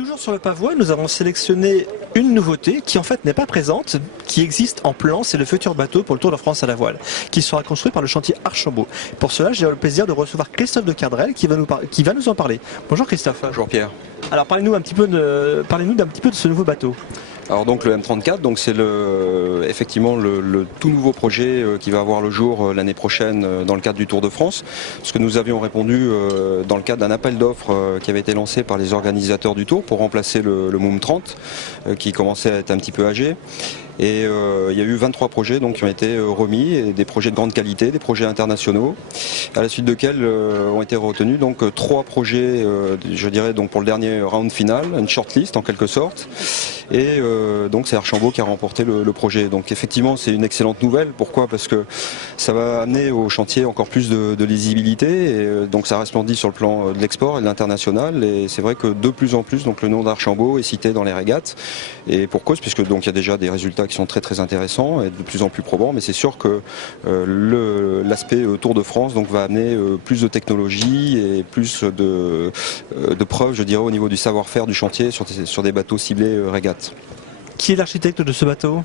Toujours sur le Pavois, nous avons sélectionné une nouveauté qui en fait n'est pas présente, qui existe en plan, c'est le futur bateau pour le Tour de France à la voile, qui sera construit par le chantier Archambault. Pour cela, j'ai le plaisir de recevoir Christophe de Kerdrel qui va nous en parler. Bonjour Christophe. Bonjour Pierre. Alors parlez-nous d'un petit peu de ce nouveau bateau. Alors donc le M34, donc c'est effectivement le tout nouveau projet qui va avoir le jour l'année prochaine dans le cadre du Tour de France. Parce que nous avions répondu dans le cadre d'un appel d'offres qui avait été lancé par les organisateurs du Tour pour remplacer le Moom 30 qui commençait à être un petit peu âgé. Et il y a eu 23 projets donc, qui ont été remis, et des projets de grande qualité, des projets internationaux, à la suite desquels ont été retenus donc 3 projets, je dirais donc pour le dernier round final, une shortlist en quelque sorte. Et donc c'est Archambault qui a remporté le projet. Donc effectivement c'est une excellente nouvelle. Pourquoi ? Parce que ça va amener au chantier encore plus de lisibilité, et donc ça resplendit sur le plan de l'export et de l'international. Et c'est vrai que de plus en plus donc le nom d'Archambault est cité dans les régates. Et pour cause, puisque donc il y a déjà des résultats qui sont très très intéressants et de plus en plus probants, mais c'est sûr que l'aspect Tour de France donc va amener plus de technologie et plus de preuves, je dirais, au niveau du savoir-faire du chantier sur des bateaux ciblés régates. Qui est l'architecte de ce bateau ?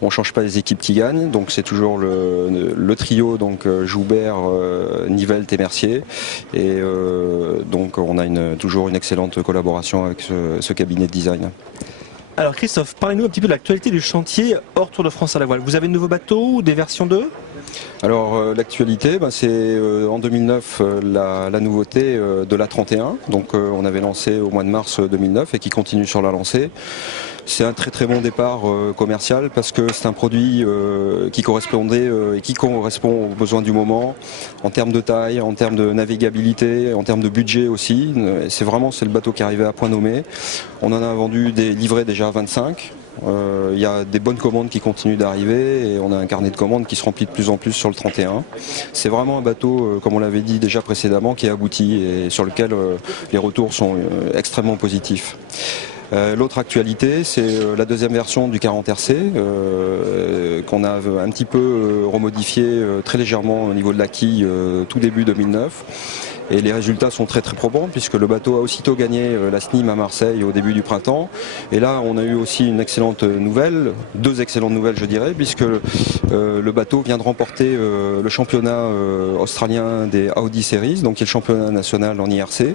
On ne change pas les équipes qui gagnent, donc c'est toujours le trio donc Joubert, Nivelt et Mercier, et donc on a toujours une excellente collaboration avec ce cabinet de design. Alors Christophe, parlez-nous un petit peu de l'actualité du chantier hors Tour de France à la voile. Vous avez de nouveaux bateaux ou des versions 2 ? Alors l'actualité, c'est en 2009 la nouveauté de l'A31, donc on avait lancé au mois de mars 2009 et qui continue sur la lancée. C'est un très très bon départ commercial parce que c'est un produit qui correspondait et qui correspond aux besoins du moment en termes de taille, en termes de navigabilité, en termes de budget aussi. C'est le bateau qui est arrivé à point nommé. On en a vendu livrés déjà 25. Il y a des bonnes commandes qui continuent d'arriver et on a un carnet de commandes qui se remplit de plus en plus sur le 31. C'est vraiment un bateau, comme on l'avait dit déjà précédemment, qui est abouti et sur lequel les retours sont extrêmement positifs. L'autre actualité, c'est la deuxième version du 40 RC qu'on a un petit peu remodifié très légèrement au niveau de la quille tout début 2009. Et les résultats sont très très probants puisque le bateau a aussitôt gagné la SNIM à Marseille au début du printemps. Et là on a eu aussi une excellente nouvelle, 2 excellentes nouvelles je dirais, puisque le bateau vient de remporter le championnat australien des Audi Series, donc qui est le championnat national en IRC.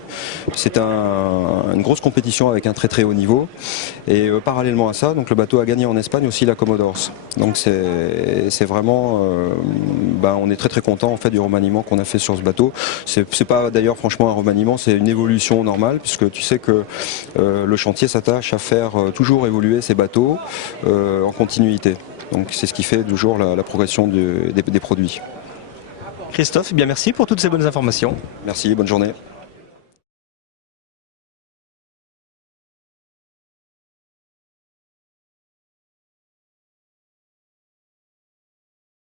C'est une grosse compétition avec un très très haut niveau. Et parallèlement à ça, donc le bateau a gagné en Espagne aussi la Commodores. Donc c'est vraiment, on est très très content en fait du remaniement qu'on a fait sur ce bateau. C'est pas d'ailleurs franchement un remaniement, c'est une évolution normale puisque tu sais que le chantier s'attache à faire toujours évoluer ses bateaux en continuité. Donc c'est ce qui fait toujours la progression des produits. Christophe, merci pour toutes ces bonnes informations. Merci, bonne journée.